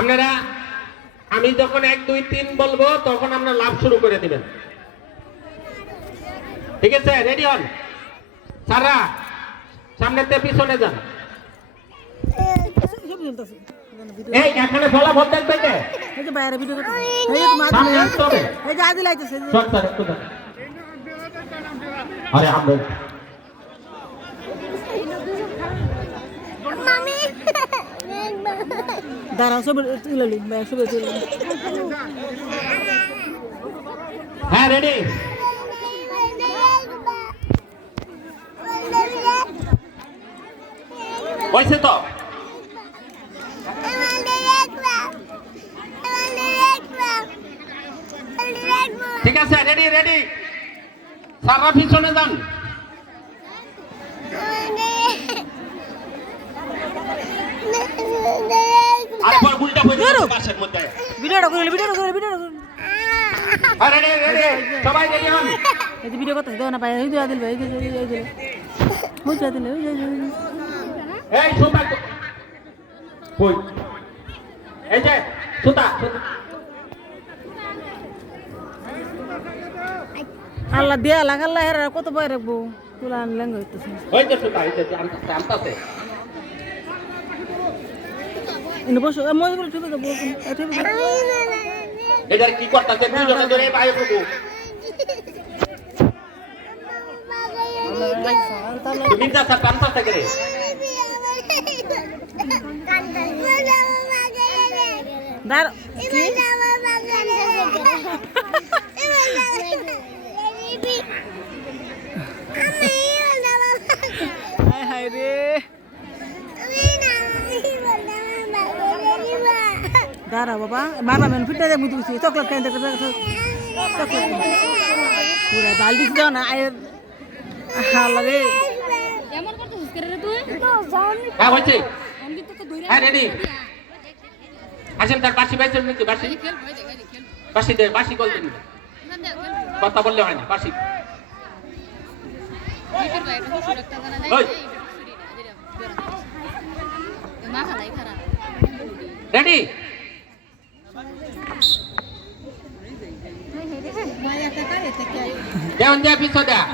আপনারা আমি যখন এক দুই তিন বলব তখন আমরা লাভ শুরু করে দিবেন। ঠিক আছে? রেডি হন সারা সামনেতে পিছনে যান। এই এখানে এই যে বাইরে ভিডিও করতেছে এই যে এই যে। এই যে- একটু। আরে আমরা দাঁড়াও, ছবি তুলে ভাই, ছবি তুলে হ্যাঁ রেডি হয়েছে তো। ঠিক আছে রেডি রেডি সারা পিছনে যান। আর পর উল্টা মধ্যে। ভিডিওটা করে ভিডিওটা করে ভিডিওটা করে নি। আর রেডি রেডি সবাই রেডি হন। এই ভিডিও করতেছে দেখো না ভাই এই যে ভাই এই যে এই যে এই যে। ওই যে আদিল ওই যে, ওই যে, ওই যে। এই সুতা কই? এই যে সুতা সুতা। আল্লাহ দিয়া হেরা কত বয় রাখব? তুলা লেঙ্গা হইতেছে। যে সুতা আনতাছে আনতাছে। এনে বসো মই বলে ঠিক আছে বসো এ, ঠিক আছে এটার কি করতেছে দুজনে ধরে বাইরে প্রভু তুমি যা স্যার টানতাছে করে দাঁড় হায় হায় রে। দাঁড়া বাবা বাবা মেন ফিটে দে মুই দিছি চকলেট খাই দেখতে চকলেট পুরা ডাল দিছি দাও না আয়। আল্লাহ রে। হ্যাঁ হয়েছে হ্যাঁ রেডি আসেন তার বাসি পাইছেন নাকি বাসি বাসি দে বাসি দিন কথা বললে হয় না বাসি রেডি দেওয়ান দেয়া পিছু দেয়া